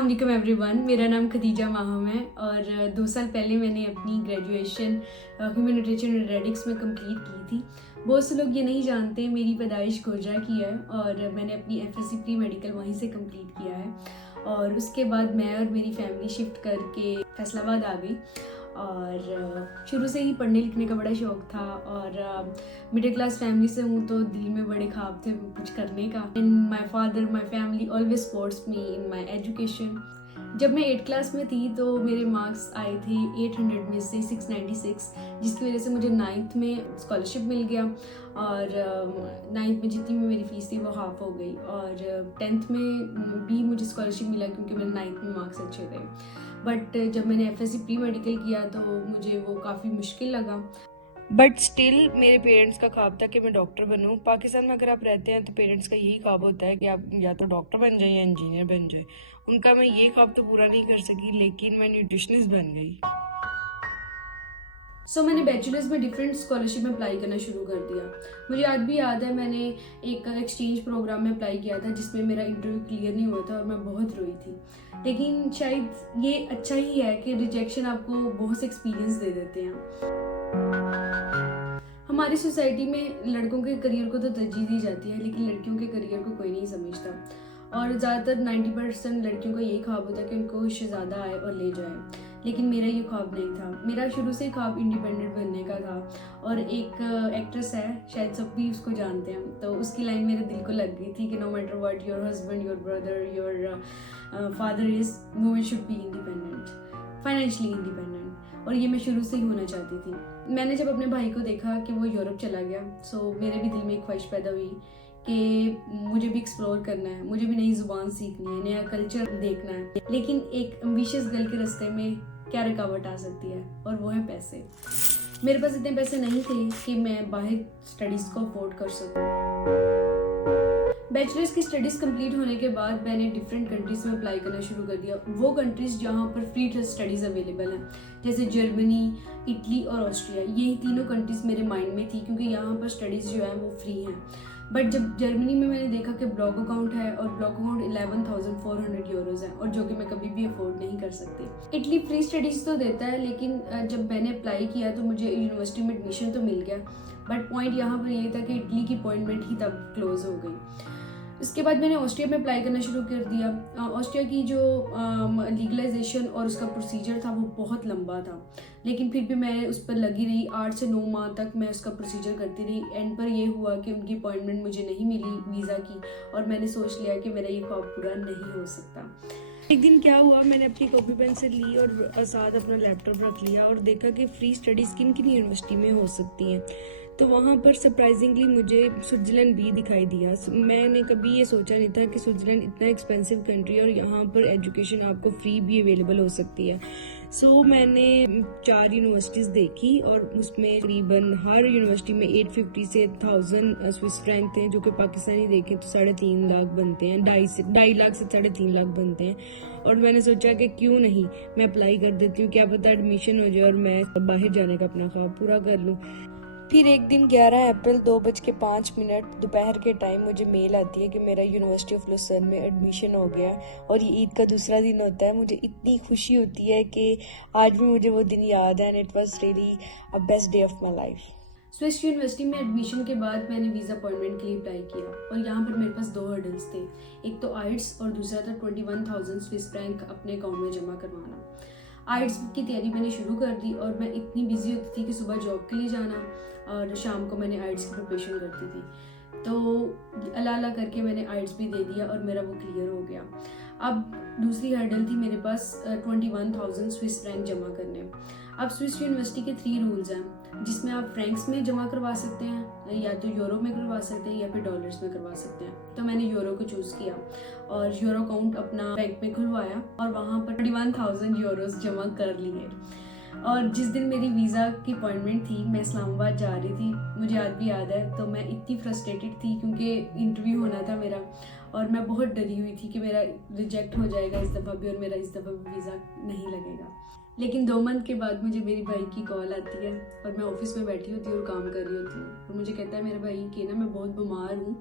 अस्सलाम वालेकुम एवरीवन, मेरा नाम खदीजा माहम है और 2 साल पहले मैंने अपनी graduation human nutrition and radix में कंप्लीट की थी। बहुत से लोग ये नहीं जानते मेरी पैदाइश गोजरा की है और मैंने अपनी एफएससी प्री मेडिकल वहीं से कंप्लीट किया है और उसके बाद मैं और मेरी फैमिली शिफ्ट करके फैसलाबाद आ गई। और शुरू से ही पढ़ने लिखने का बड़ा शौक़ था और मिडिल क्लास फैमिली से हूँ तो दिल में बड़े ख्वाब थे कुछ करने का। And my father my family always supports me in my education. जब मैं 8th क्लास में थी तो मेरे मार्क्स आए थे 800 में से 696, जिसकी वजह से मुझे 9th में स्कॉलरशिप मिल गया और 9th में जितनी भी मेरी फ़ीस थी वो हाफ हो गई और 10th में भी मुझे स्कॉलरशिप मिला क्योंकि मेरे 9th में मार्क्स अच्छे थे। बट जब मैंने एफएससी प्री मेडिकल किया तो मुझे वो काफ़ी मुश्किल लगा। बट स्टिल मेरे पेरेंट्स का ख्वाब था कि मैं डॉक्टर बनूं। पाकिस्तान में अगर आप रहते हैं तो पेरेंट्स का यही ख्वाब होता है कि आप या तो डॉक्टर बन जाए या इंजीनियर बन जाए। उनका मैं ये ख्वाब तो पूरा नहीं कर सकी, लेकिन मैं न्यूट्रिशनिस्ट बन गई। मैंने बैचलर्स में डिफरेंट स्कॉलरशिप में अप्लाई करना शुरू कर दिया। मुझे आज भी याद है मैंने एक एक्सचेंज प्रोग्राम में अप्लाई किया था जिसमें मेरा इंटरव्यू क्लियर नहीं हुआ था और मैं बहुत रोई थी। लेकिन शायद ये अच्छा ही है कि रिजेक्शन आपको बहुत से एक्सपीरियंस दे देते हैं। हमारी सोसाइटी में लड़कों के करियर को तो तरजीह दी जाती है लेकिन लड़कियों के करियर को कोई नहीं समझता और ज़्यादातर 90% लड़कियों का यही ख्वाब होता है कि उनको शहज़ादा आए और ले जाए। लेकिन मेरा ये ख्वाब नहीं था। मेरा शुरू से ख्वाब इंडिपेंडेंट बनने का था और एक एक्ट्रेस है, शायद सब भी उसको जानते हैं, तो उसकी लाइन मेरे दिल को लग गई थी कि no matter what your husband, your brother, your father is, women should be independent, financially independent. और ये मैं शुरू से ही होना चाहती थी। मैंने जब अपने भाई को देखा कि वो यूरोप चला गया सो मेरे भी दिल में एक ख्वाहिश पैदा हुई कि मुझे भी एक्सप्लोर करना है, मुझे भी नई जुबान सीखनी है, नया कल्चर देखना है। लेकिन एक एम्बिशियस गर्ल के रास्ते में क्या रुकावट आ सकती है, और वो है पैसे। मेरे पास इतने पैसे नहीं थे कि मैं बाहर स्टडीज को अफोर्ड कर सकूं। बैचलर्स की स्टडीज कंप्लीट होने के बाद मैंने डिफरेंट कंट्रीज में अप्लाई करना शुरू कर दिया। वो कंट्रीज जहाँ पर फ्री स्टडीज अवेलेबल हैं, जैसे जर्मनी, इटली और ऑस्ट्रिया। यही तीनों कंट्रीज मेरे माइंड में थी क्योंकि यहाँ पर स्टडीज जो है वो फ्री हैं। बट जब जर्मनी में मैंने देखा कि ब्लॉक अकाउंट है और ब्लॉक अकाउंट 11,400 यूरोज़ है और जो कि मैं कभी भी अफोर्ड नहीं कर सकती। इटली फ्री स्टडीज़ तो देता है लेकिन जब मैंने अप्लाई किया तो मुझे यूनिवर्सिटी में एडमिशन तो मिल गया। बट पॉइंट यहाँ पर ये था कि इटली की अपॉइंटमेंट ही तब क्लोज हो गई। इसके बाद मैंने ऑस्ट्रिया में अप्लाई करना शुरू कर दिया। ऑस्ट्रिया की जो लीगलाइजेशन और उसका प्रोसीजर था वो बहुत लंबा था, लेकिन फिर भी मैं उस पर लगी रही। 8 से 9 माह तक मैं उसका प्रोसीजर करती रही। एंड पर ये हुआ कि उनकी अपॉइंटमेंट मुझे नहीं मिली वीज़ा की और मैंने सोच लिया कि मेरा ये ख्वाब पूरा नहीं हो सकता। एक दिन क्या हुआ, मैंने अपनी कॉपी पेंसिल ली और साथ अपना लैपटॉप रख लिया और देखा कि फ्री स्टडीज़ किन किन यूनिवर्सिटी में हो सकती हैं। तो वहाँ पर सरप्राइजिंगली मुझे स्विट्ज़रलैंड भी दिखाई दिया। मैंने कभी ये सोचा नहीं था कि स्विट्ज़रलैंड इतना एक्सपेंसिव कंट्री है और यहाँ पर एजुकेशन आपको फ्री भी अवेलेबल हो सकती है। मैंने 4 यूनिवर्सिटीज़ देखी और उसमें तकरीबन हर यूनिवर्सिटी में 850 से 1000 स्विस फ्रैंक थे, जो कि पाकिस्तानी देखें तो 3.5 लाख बनते हैं, 2.5 लाख से 3.5 लाख बनते हैं। और मैंने सोचा कि क्यों नहीं मैं अप्लाई कर देती हूँ, क्या पता एडमिशन हो जाए और मैं बाहर जाने का अपना ख्वाब पूरा कर लूँ। फिर एक दिन 11 अप्रैल 2:05 दोपहर के टाइम मुझे मेल आती है कि मेरा यूनिवर्सिटी ऑफ लुसन में एडमिशन हो गया और ये ईद का दूसरा दिन होता है। मुझे इतनी खुशी होती है कि आज भी मुझे वो दिन याद है and it was really a best day of my life. Swiss university में एडमिशन के बाद मैंने वीज़ा अपॉइंटमेंट के लिए अप्लाई किया और यहाँ पर मेरे पास 2 हर्डल्स थे। एक तो आइट्स और दूसरा था 21,000 स्विस फ्रैंक अपने अकाउंट में जमा करवाना। आइट्स की तैयारी मैंने शुरू कर दी और मैं इतनी बिजी होती थी कि सुबह जॉब के लिए जाना और शाम को मैंने आइट्स की प्रिपरेशन करती थी। तो अला करके मैंने आइट्स भी दे दिया और मेरा वो क्लियर हो गया। अब दूसरी हर्डल थी मेरे पास 21,000 स्विस फ्रैंक जमा करने। अब स्विस यूनिवर्सिटी के 3 रूल्स हैं जिसमें आप फ्रैंक्स में जमा करवा सकते हैं, या तो यूरो में करवा सकते हैं या फिर डॉलर्स में करवा सकते हैं। तो मैंने यूरो को चूज़ किया और यूरो अकाउंट अपना बैंक में खुलवाया और वहाँ पर 21,000 यूरोज़ जमा कर लिए। और जिस दिन मेरी वीज़ा की अपॉइंटमेंट थी, मैं इस्लामाबाद जा रही थी, मुझे आज भी याद है। तो मैं इतनी फ्रस्ट्रेटेड थी क्योंकि इंटरव्यू होना था मेरा और मैं बहुत डरी हुई थी कि मेरा रिजेक्ट हो जाएगा इस दफ़ा भी और मेरा इस दफ़ा भी वीज़ा नहीं लगेगा। लेकिन 2 मंथ के बाद मुझे मेरे भाई की कॉल आती है और मैं ऑफिस में बैठी होती हूँ और काम कर रही होती हूँ और मुझे कहता है मेरे भाई कि ना मैं बहुत बीमार हूँ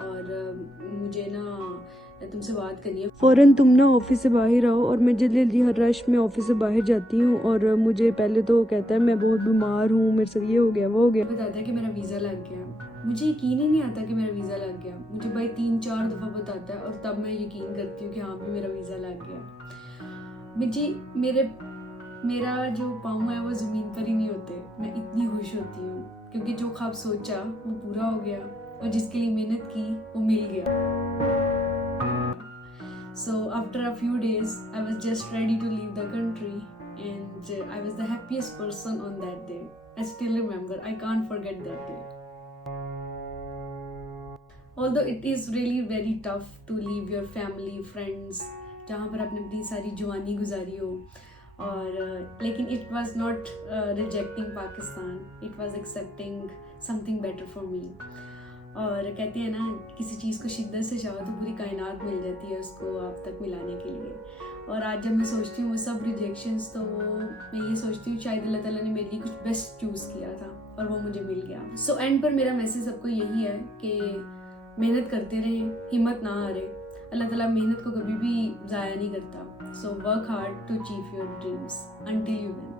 और मुझे ना तुमसे बात करनी है। फ़ौरन तुम ना ऑफिस से बाहर आओ। और मैं जल्दी जल्दी हर रश में ऑफिस से बाहर जाती हूँ और मुझे पहले तो वो कहता है मैं बहुत बीमार हूँ, मेरे साथ ये हो गया वो हो गया। बताता है कि मेरा वीज़ा लग गया। मुझे यकीन ही नहीं आता कि मेरा वीज़ा लग गया। मुझे भाई 3-4 दफ़ा बताता है और तब मैं यकीन करती हूँ कि हाँ भी मेरा वीज़ा लग गया। मेरा जो पाँव है वो ज़मीन पर ही नहीं होते। मैं इतनी खुश होती हूँ क्योंकि जो ख्वाब सोचा वो पूरा हो गया और जिसके लिए मेहनत की वो मिल गया। So after a few days, I was just ready to leave the country, and I was the happiest person on that day. I still remember. I can't forget that day. Although it is really very tough to leave your family, friends, जहाँ पर आपने अपनी सारी जवानी गुजारी हो, और लेकिन it was not rejecting Pakistan. It was accepting something better for me. और कहते हैं ना, किसी चीज़ को शिद्दत से चाहो तो पूरी कायनात मिल जाती है उसको आप तक मिलाने के लिए। और आज जब मैं सोचती हूँ वो सब रिजेक्शंस, तो मैं ये सोचती हूँ शायद अल्लाह ताला ने मेरे लिए कुछ बेस्ट चूज़ किया था और वो मुझे मिल गया। सो एंड पर मेरा मैसेज सबको यही है कि मेहनत करते रहें, हिम्मत ना हारें। अल्लाह ताला मेहनत को कभी भी ज़ाया नहीं करता। So work hard to achieve your dreams until you win.